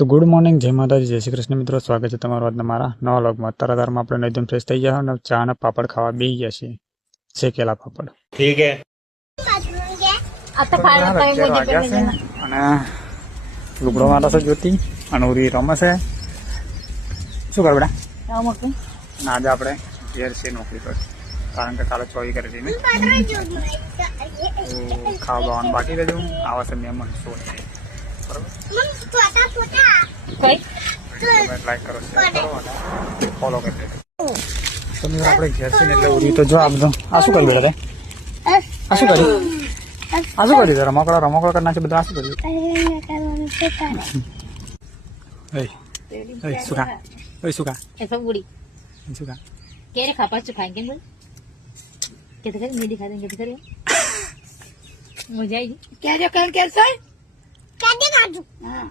તો good morning, જય માતાજી, જય શ્રી કૃષ્ણ મિત્રો. સ્વાગત છે તમારું આજના મારા નવા વ્લોગમાં. અત્યારમાં આપણે એકદમ ફ્રેશ થઈ ગયા અને ચા અને પાપડ ખાવા બેસી ગયા છીએ. શેકેલા પાપડ. ઠીક હે. અને લુગડો મારો છે જ્યોતિ અને ઉરી રમે છે. શું કર બેટા? ના, આજે આપણે ઘેર છે નોકરી પર, કારણ કે કાલે ચોરી કરી હતી ને ખાવા બાવાનું બાકી રહ્યું. આવા છે મહેમાન શો છે. લાઈક કરો, શેર કરો અને ફોલો કરી દેજો. તો મિત્રો આપણે ઘેર છે ને એટલે ઉરી તો જો આ બધું આ શું કર્યું બેટા? આ શું કર્યું? આ શું કર્યું? રમકડા કરી નાખે બધું. આ શું કર્યું? સુખા સુખા સુખા કેરે ખાપા છું ખાएंगे बोल कैसे कर मैं दिखा देंगे कैसे करें मजा आएगी क्या जो कर कैसे क्या दिखा दूं हां